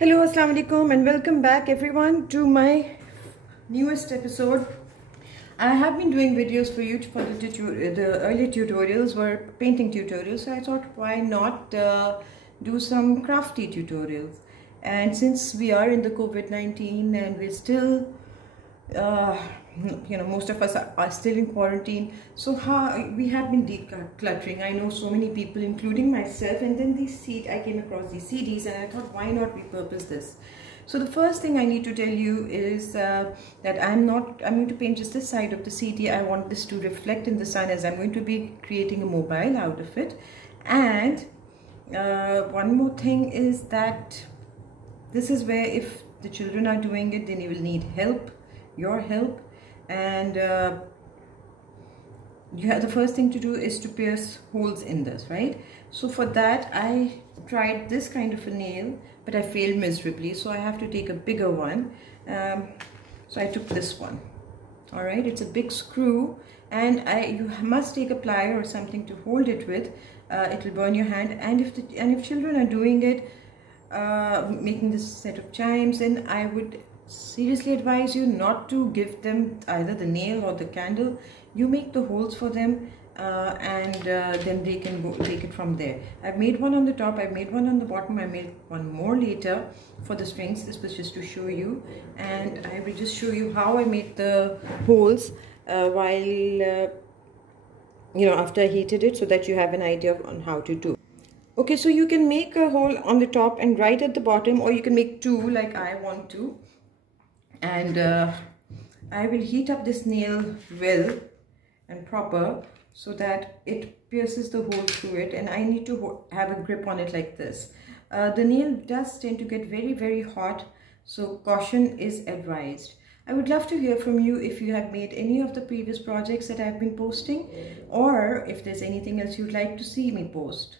Hello, assalamu alaikum, and welcome back everyone to my newest episode. I have been doing videos for you for the early tutorials were painting tutorials, so I thought why not do some crafty tutorials. And since we are in the COVID-19 and we're still most of us are still in quarantine, so we have been decluttering. I know so many people, including myself, and then I came across these CDs and I thought why not repurpose this. So the first thing I need to tell you is that I'm going to paint just this side of the CD. I want this to reflect in the sun, as I'm going to be creating a mobile out of it. And one more thing is that this is where, if the children are doing it, then they will need help, your help. And the first thing to do is to pierce holes in this, right? So for that I tried this kind of a nail, but I failed miserably, so I have to take a bigger one. So I took this one. All right, it's a big screw, and you must take a plier or something to hold it with. It will burn your hand, and if children are doing it, making this set of chimes, then I would seriously advise you not to give them either the nail or the candle. You make the holes for them, and then they can go take it from there. I've made one on the top, I've made one on the bottom, I made one more later for the strings. This was just to show you, and I will just show you how I made the holes while after I heated it, so that you have an idea on how to do. Okay, so you can make a hole on the top and right at the bottom, or you can make two like I want to. And I will heat up this nail well and proper so that it pierces the hole through it, and I need to have a grip on it like this. The nail does tend to get very, very hot, so caution is advised. I would love to hear from you if you have made any of the previous projects that I've been posting, or if there's anything else you'd like to see me post.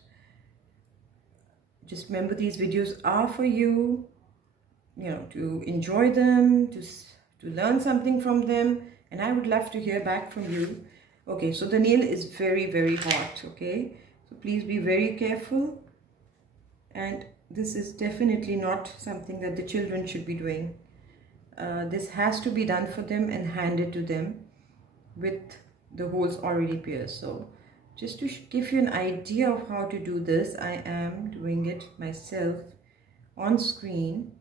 Just remember, these videos are for you, to enjoy them, to learn something from them, and I would love to hear back from you. Okay, so the nail is very, very hot, okay? So please be very careful, and this is definitely not something that the children should be doing. This has to be done for them and handed to them with the holes already pierced. So just to give you an idea of how to do this, I am doing it myself on screen.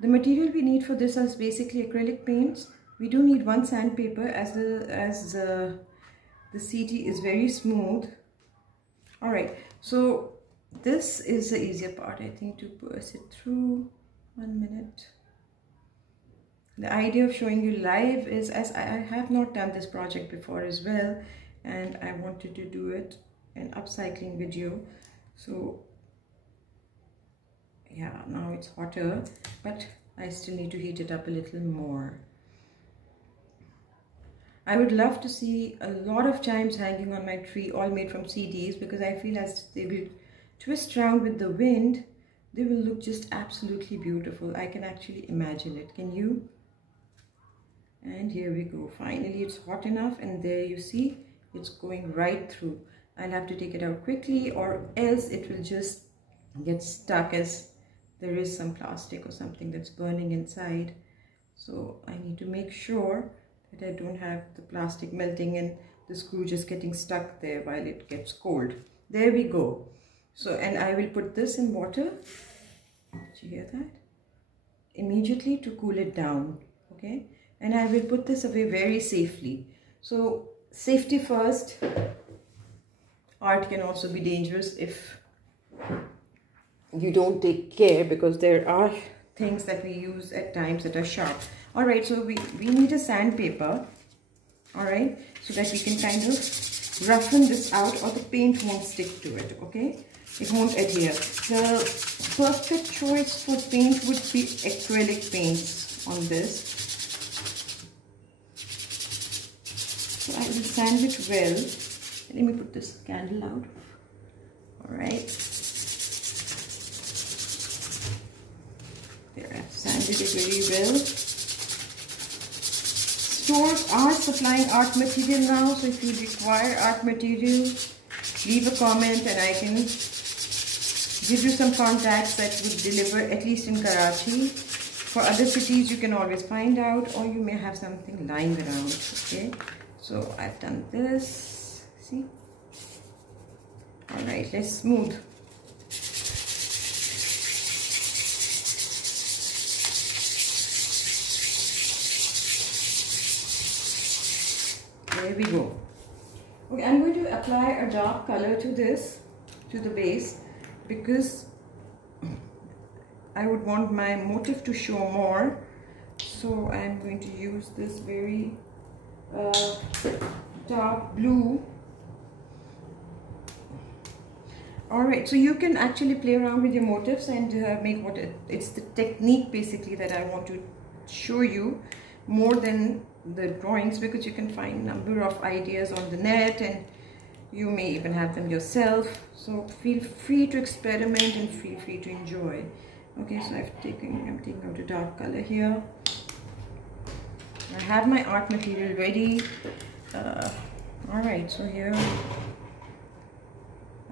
The material we need for this is basically acrylic paints. We do need one sandpaper, as the CD is very smooth. All right, so this is the easier part, I think, to pierce it through. 1 minute. The idea of showing you live is, as I have not done this project before as well, and I wanted to do it an upcycling video. So yeah, now it's hotter, but I still need to heat it up a little more. I would love to see a lot of chimes hanging on my tree, all made from CDs, because I feel as they will twist around with the wind, they will look just absolutely beautiful. I can actually imagine it. Can you? And here we go. Finally, it's hot enough, and there you see, it's going right through. I'll have to take it out quickly, or else it will just get stuck, as there is some plastic or something that's burning inside. So I need to make sure that I don't have the plastic melting and the screw just getting stuck there while it gets cold. There we go. So, and I will put this in water. Did you hear that? Immediately, to cool it down. Okay, and I will put this away very safely. So safety first. Art can also be dangerous if you don't take care, because there are things that we use at times that are sharp. All right, so we need a sandpaper, all right, so that we can kind of roughen this out, or the paint won't stick to it, okay? It won't adhere. The perfect choice for paint would be acrylic paints on this. So I will sand it well. Let me put this candle out. All right. There, I've sanded it very well. Stores are supplying art material now, so if you require art material, leave a comment and I can give you some contacts that would deliver, at least in Karachi. For other cities, you can always find out, or you may have something lying around. Okay, so I've done this. See? All right, let's smooth. There we go. Okay, I'm going to apply a dark color to this, to the base, because I would want my motif to show more. So I'm going to use this very dark blue. Alright, so you can actually play around with your motifs and make what it's the technique basically that I want to show you more than the drawings, because you can find a number of ideas on the net and you may even have them yourself. So feel free to experiment and feel free to enjoy. Okay, so I'm taking out a dark color here. I have my art material ready. Alright, so here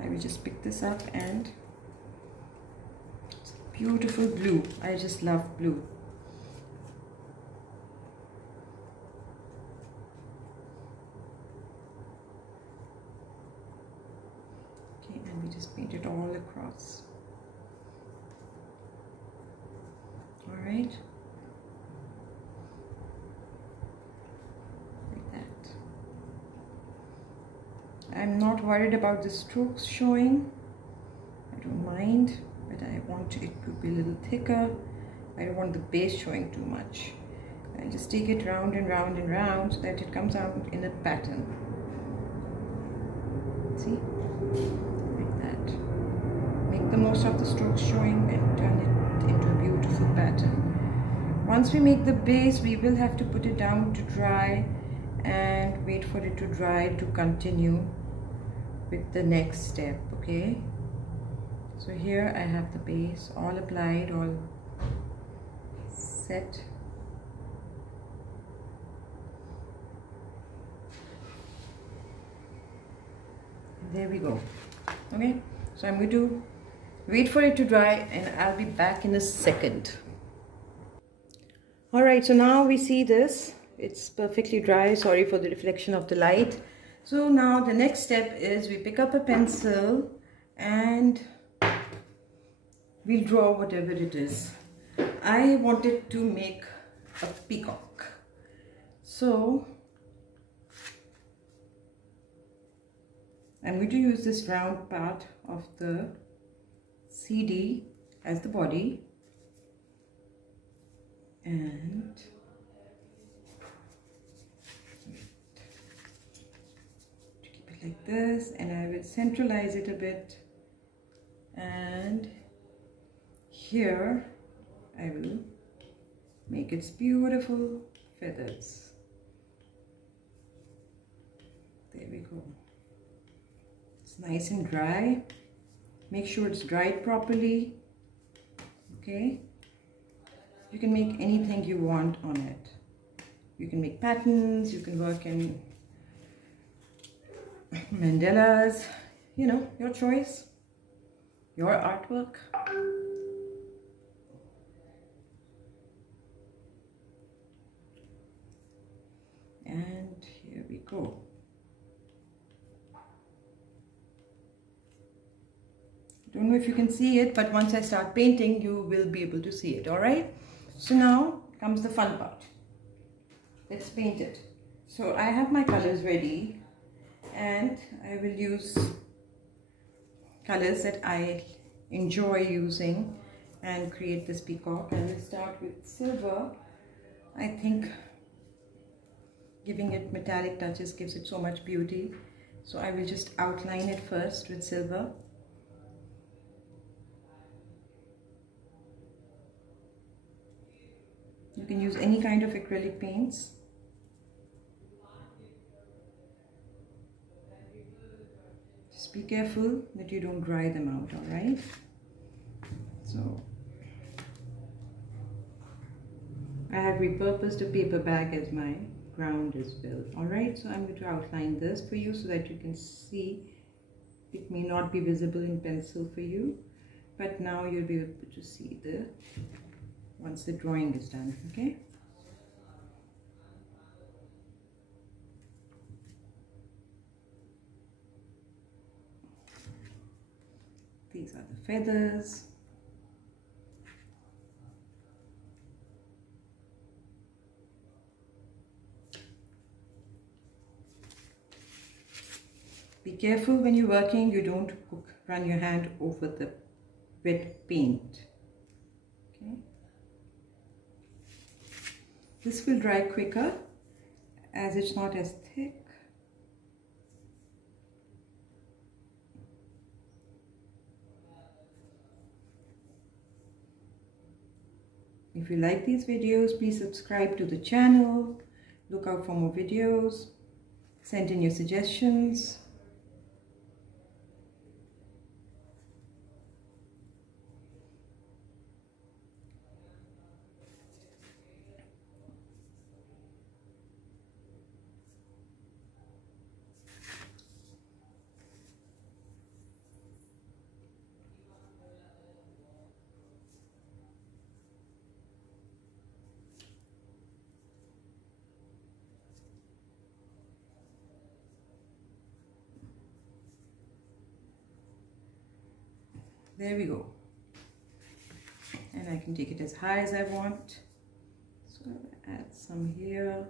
I will just pick this up, and it's beautiful blue. I just love blue. Okay, and we just paint it all across. Alright. Like that. I'm not worried about the strokes showing. I don't mind, but I want it to be a little thicker. I don't want the base showing too much. I'll just take it round and round and round so that it comes out in a pattern. See? Like that. Make the most of the strokes showing and turn it into a beautiful pattern. Once we make the base, we will have to put it down to dry and wait for it to dry to continue with the next step. Okay, so here I have the base all applied, all set. There we go. Okay, so I'm going to wait for it to dry and I'll be back in a second. Alright, so now we see this. It's perfectly dry. Sorry for the reflection of the light. So now the next step is we pick up a pencil and we'll draw whatever it is. I wanted to make a peacock. So I'm going to use this round part of the CD as the body, and to keep it like this, and I will centralize it a bit, and here I will make its beautiful feathers. There we go. It's nice and dry. Make sure it's dried properly. Okay, you can make anything you want on it. You can make patterns, you can work in mandalas, you know, your choice, your artwork. And here we go. Don't know if you can see it, but once I start painting, you will be able to see it. All right, so now comes the fun part. Let's paint it. So I have my colors ready, and I will use colors that I enjoy using and create this peacock. I will start with silver. I think giving it metallic touches gives it so much beauty. So I will just outline it first with silver. You can use any kind of acrylic paints. Just be careful that you don't dry them out, all right? So I have repurposed a paper bag as my ground as well. All right, so I'm going to outline this for you so that you can see. It may not be visible in pencil for you, but now you'll be able to see the once the drawing is done. Okay, these are the feathers. Be careful when you're working, you don't run your hand over the wet paint. Okay. This will dry quicker as it's not as thick. If you like these videos, please subscribe to the channel. Look out for more videos. Send in your suggestions. There we go. And I can take it as high as I want. So I'll add some here,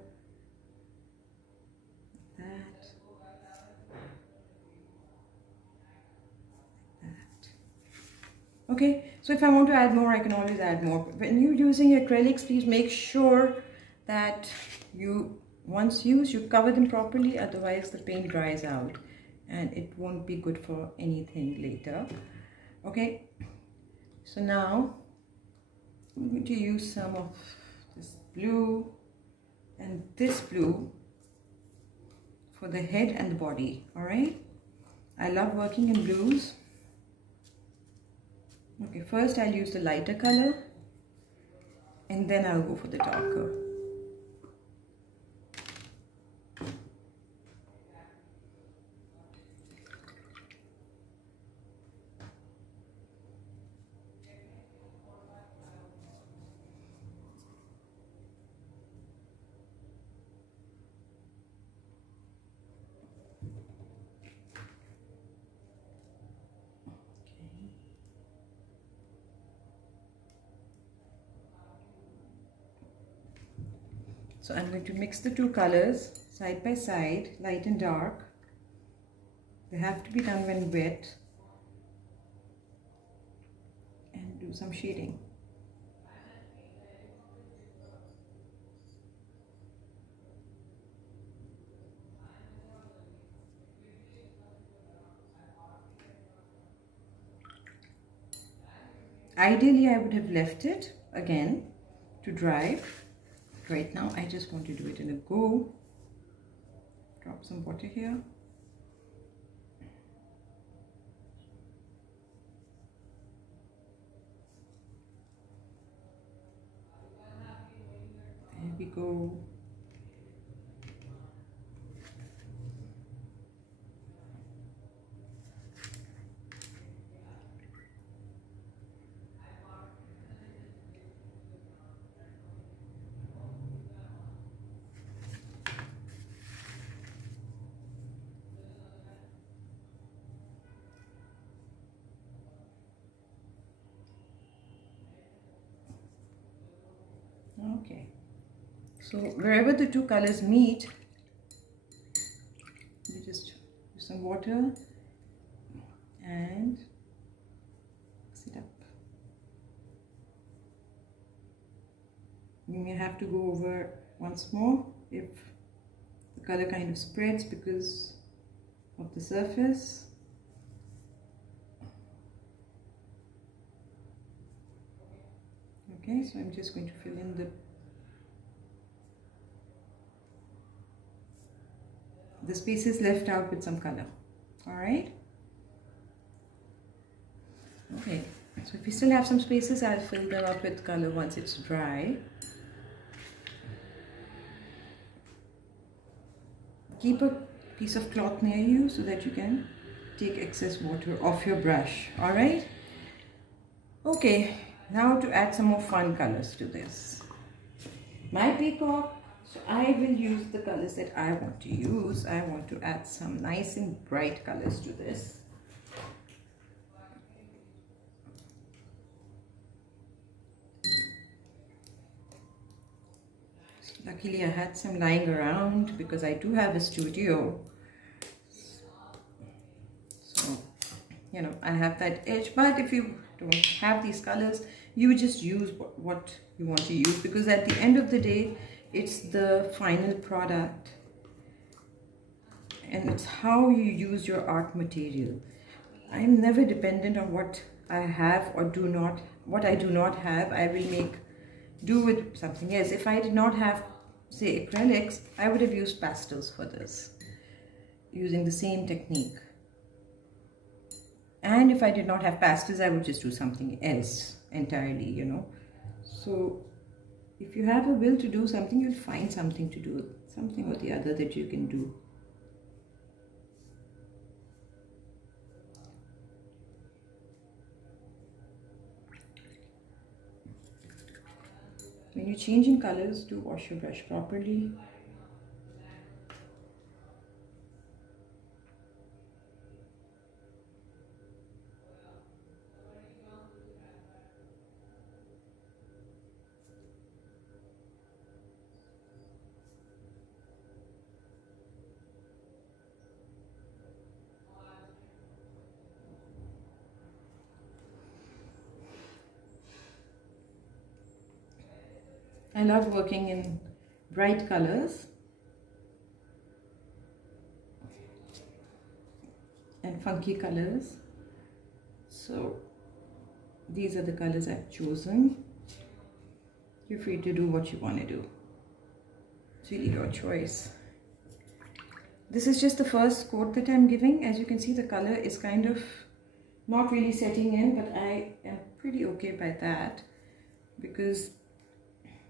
like that, like that. Okay, so if I want to add more, I can always add more. When you're using acrylics, please make sure that you, once used, you cover them properly, otherwise the paint dries out and it won't be good for anything later. Okay, so now I'm going to use some of this blue and this blue for the head and the body. All right, I love working in blues. Okay, first I'll use the lighter color and then I'll go for the darker. So I'm going to mix the two colors side by side, light and dark. They have to be done when wet, and do some shading. Ideally, I would have left it again to dry. Right now, I just want to do it in a go. Drop some water here. There we go. Okay, so wherever the two colors meet, you just use some water and mix it up. You may have to go over once more if the color kind of spreads because of the surface. Okay, so I'm just going to fill in the spaces left out with some color. All right. Okay, so if we still have some spaces, I'll fill them up with color once it's dry. Keep a piece of cloth near you so that you can take excess water off your brush. All right. Okay, now to add some more fun colors to this. My peacock, so I will use the colors that I want to use. I want to add some nice and bright colors to this. Luckily I had some lying around because I do have a studio. So, you know, I have that edge, but if you don't have these colors, you just use what you want to use, because at the end of the day, it's the final product and it's how you use your art material. I'm never dependent on what I have or do not, what I do not have. I will make do with something else. If I did not have, say, acrylics, I would have used pastels for this, using the same technique. And if I did not have pastels, I would just do something else entirely, you know. So if you have a will to do something, you'll find something to do, something or the other that you can do. When you're changing colors, do wash your brush properly. I love working in bright colors and funky colors. So these are the colors I've chosen. You're free to do what you want to do. It's really your choice. This is just the first coat that I'm giving. As you can see, the color is kind of not really setting in, but I am pretty okay by that because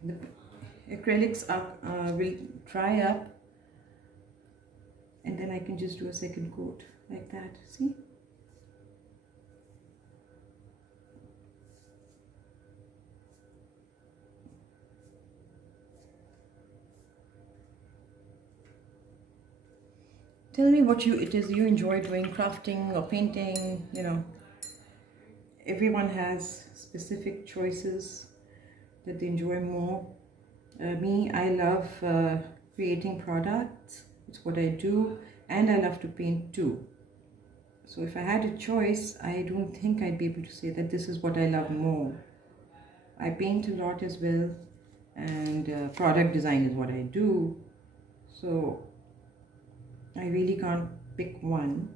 the acrylics will dry up and then I can just do a second coat like that. See? Tell me what it is you enjoy doing, crafting or painting, you know. Everyone has specific choices that they enjoy more. Me, I love creating products. It's what I do, and I love to paint too. So if I had a choice, I don't think I'd be able to say that this is what I love more. I paint a lot as well, and product design is what I do. So I really can't pick one,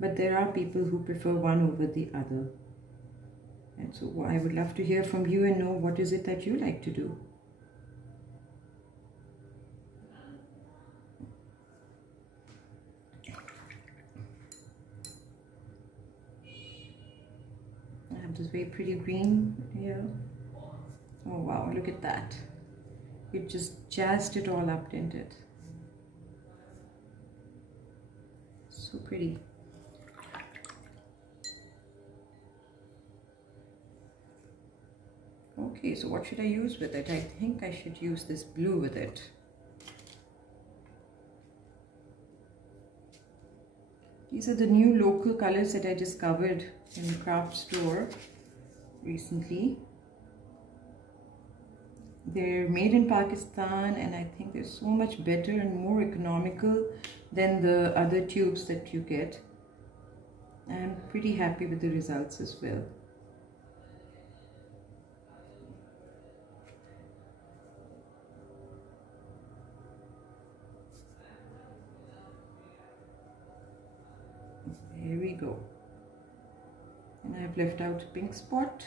but there are people who prefer one over the other. And so I would love to hear from you and know what is it that you like to do. I have this very pretty green here. Oh wow, look at that. It just jazzed it all up, didn't it? So pretty. Okay, so what should I use with it? I think I should use this blue with it. These are the new local colors that I discovered in the craft store recently. They're made in Pakistan and I think they're so much better and more economical than the other tubes that you get. I'm pretty happy with the results as well. Here we go. And I've left out a pink spot.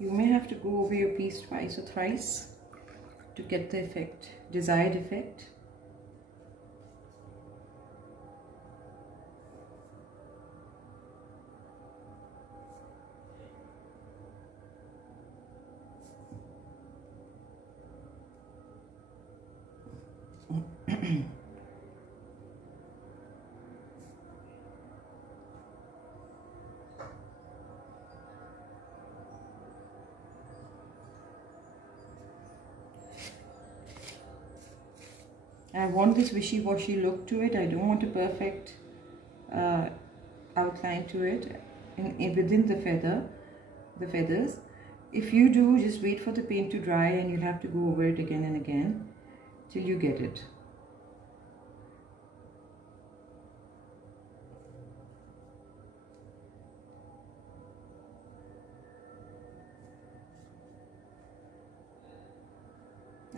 You may have to go over your piece twice or thrice to get the effect, desired effect. I want this wishy-washy look to it. I don't want a perfect outline to it within the feathers. If you do, just wait for the paint to dry and you'll have to go over it again and again till you get it.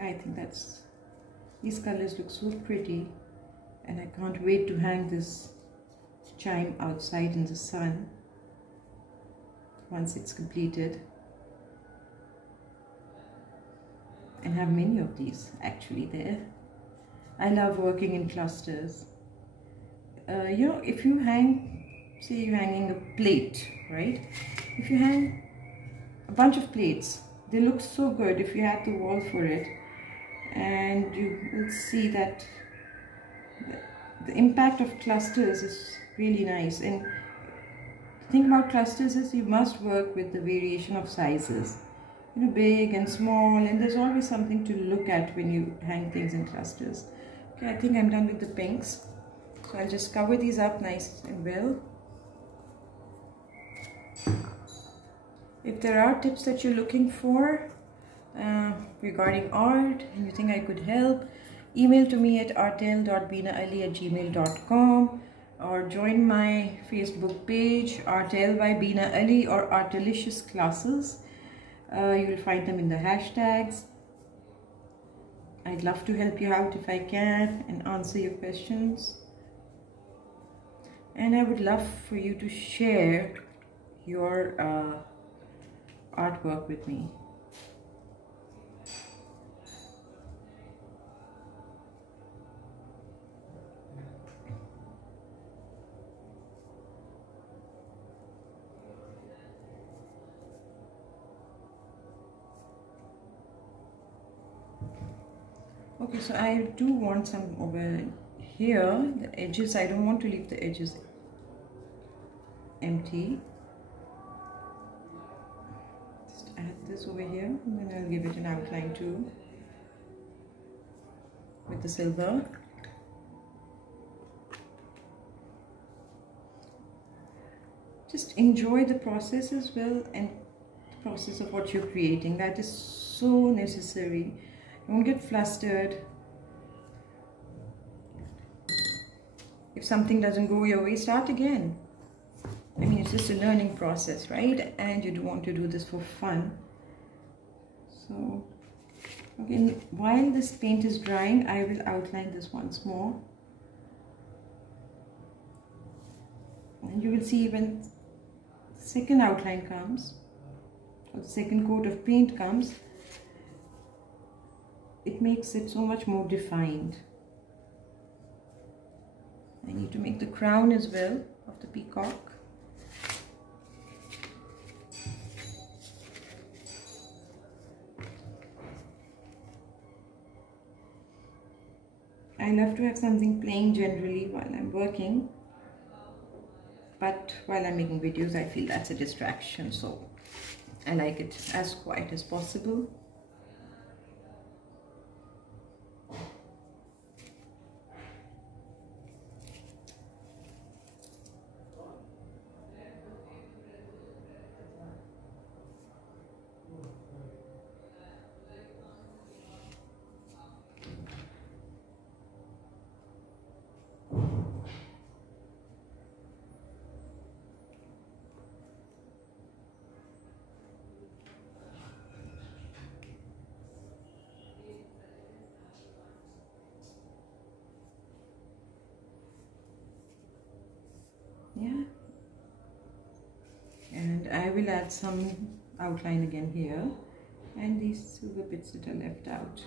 I think these colors look so pretty, and I can't wait to hang this chime outside in the sun once it's completed, and have many of these actually there. I love working in clusters. You know, if you hang, say you're hanging a plate, right? If you hang a bunch of plates, they look so good if you have the wall for it, and you will see that the impact of clusters is really nice. And the thing about clusters is you must work with the variation of sizes, you know, big and small, and there's always something to look at when you hang things in clusters. Okay, I think I'm done with the pinks, so I'll just cover these up nice and well. If there are tips that you're looking for regarding art and you think I could help, email to me at artel.beenaali@gmail.com, or join my Facebook page, Artel by Beena Ali or Artelicious Classes. You will find them in the hashtags. I'd love to help you out if I can and answer your questions. And I would love for you to share your artwork with me. Okay, so I do want some over here, the edges. I don't want to leave the edges empty. Just add this over here, and then I'll give it an outline too with the silver. Just enjoy the process as well, and the process of what you're creating. That is so necessary. Don't get flustered. If something doesn't go your way, start again. I mean, it's just a learning process, right? And you do want to do this for fun. So, okay, while this paint is drying, I will outline this once more. And you will see when the second outline comes, or the second coat of paint comes, it makes it so much more defined. I need to make the crown as well of the peacock. I love to have something playing generally while I'm working, but while I'm making videos I feel that's a distraction, so I like it as quiet as possible. Yeah, and I will add some outline again here, and these silver bits that are left out.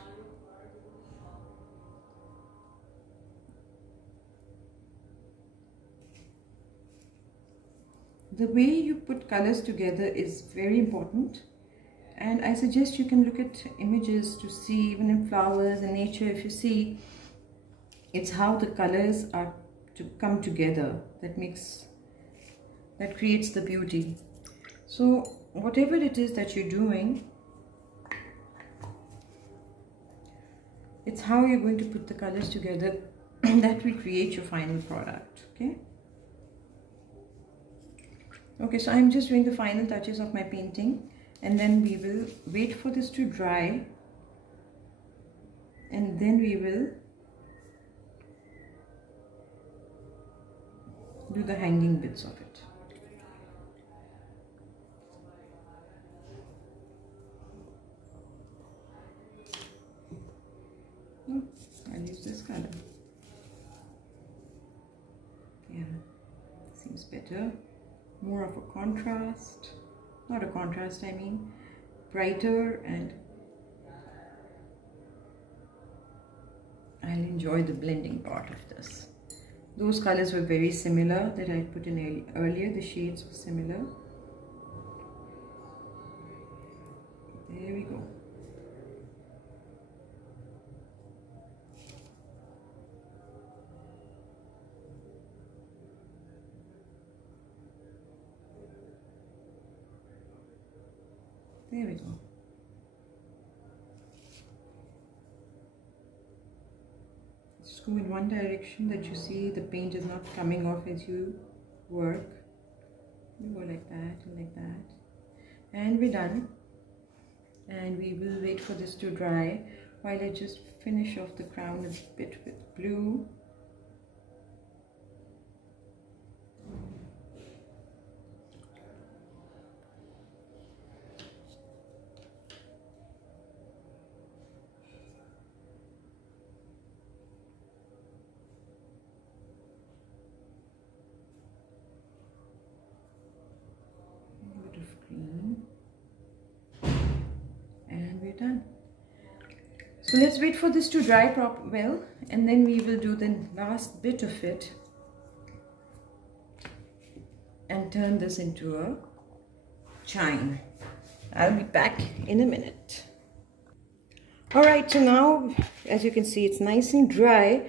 The way you put colors together is very important, and I suggest you can look at images to see, even in flowers and nature, if you see it's how the colors are to come together that creates the beauty. So whatever it is that you're doing, it's how you're going to put the colors together that will create your final product. Okay, so I'm just doing the final touches of my painting, and then we will wait for this to dry, and then we will do the hanging bits of it. I'll use this color. Yeah, seems better. More of a contrast. Not a contrast, I mean brighter, and I'll enjoy the blending part of this. Those colors were very similar that I put in earlier. The shades were similar. There we go. There we go. Just go in one direction that you see the paint is not coming off as you work. You go like that and like that. And we're done. And we will wait for this to dry while I just finish off the crown a bit with blue. And we're done. So let's wait for this to dry well, and then we will do the last bit of it and turn this into a chime. I'll be back in a minute. Alright, so now as you can see it's nice and dry,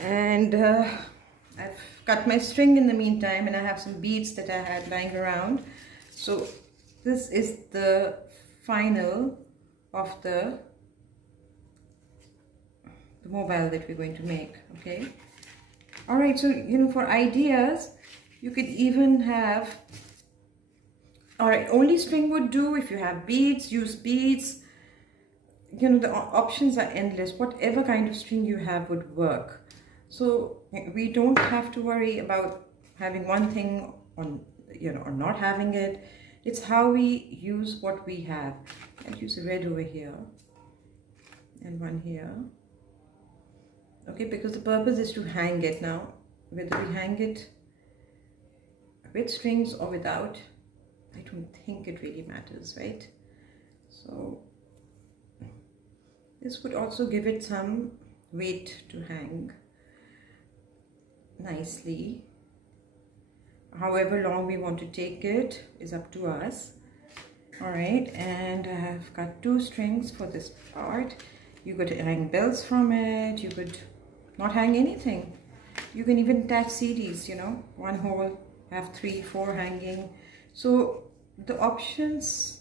and I've cut my string in the meantime, and I have some beads that I had lying around. So this is the final of the mobile that we're going to make. Okay, all right, so for ideas you could even have, all right, only string would do. If you have beads, use beads. The options are endless. Whatever kind of string you have would work. So we don't have to worry about having one thing on, or not having it. It's how we use what we have. I'll use a red over here and one here. Okay, because the purpose is to hang it now. Whether we hang it with strings or without, I don't think it really matters, right? So this would also give it some weight to hang nicely. However long we want to take it is up to us. All right, and I have got 2 strings for this part. You could hang bells from it. You could not hang anything. You can even attach CDs, one hole, have 3, 4 hanging. So the options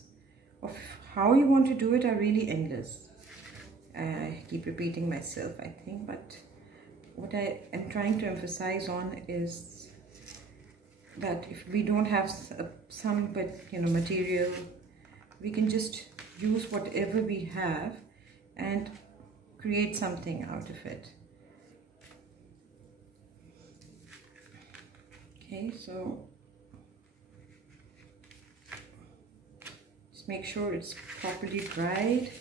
of how you want to do it are really endless. I keep repeating myself, I think, but what I am trying to emphasize on is that if we don't have some material, we can just use whatever we have and create something out of it. Okay, so just make sure it's properly dried.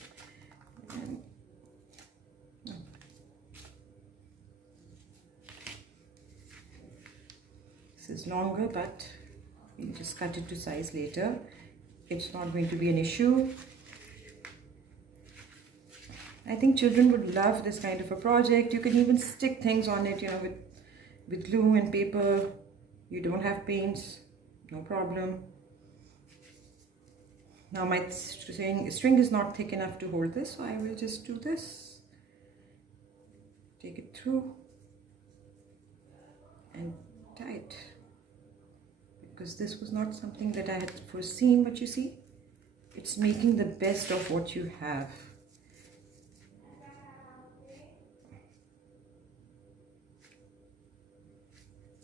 And this is longer, but you just cut it to size later. It's not going to be an issue. I think children would love this kind of a project. You can even stick things on it, with glue and paper. You don't have paints, no problem. Now my string is not thick enough to hold this, so I will just do this. Take it through and tight, because this was not something that I had foreseen, but you see, it's making the best of what you have.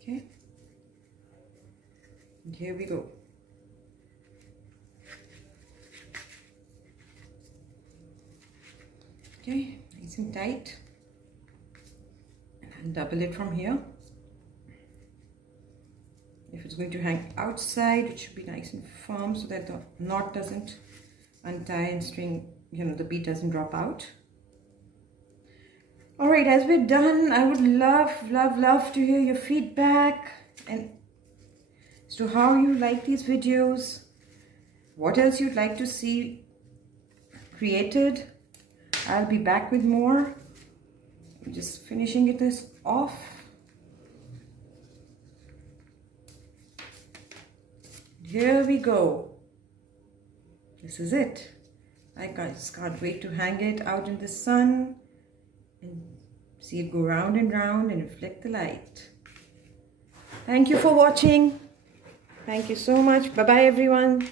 Okay, and here we go. Okay, nice and tight, and I'll double it from here. If it's going to hang outside, it should be nice and firm so that the knot doesn't untie and string, you know, the bead doesn't drop out. All right, as we're done, I would love to hear your feedback and as to how you like these videos, what else you'd like to see created. I'll be back with more. I'm just finishing this off. Here we go. This is it. I just can't wait to hang it out in the sun and see it go round and round and reflect the light. Thank you for watching. Thank you so much. Bye bye everyone.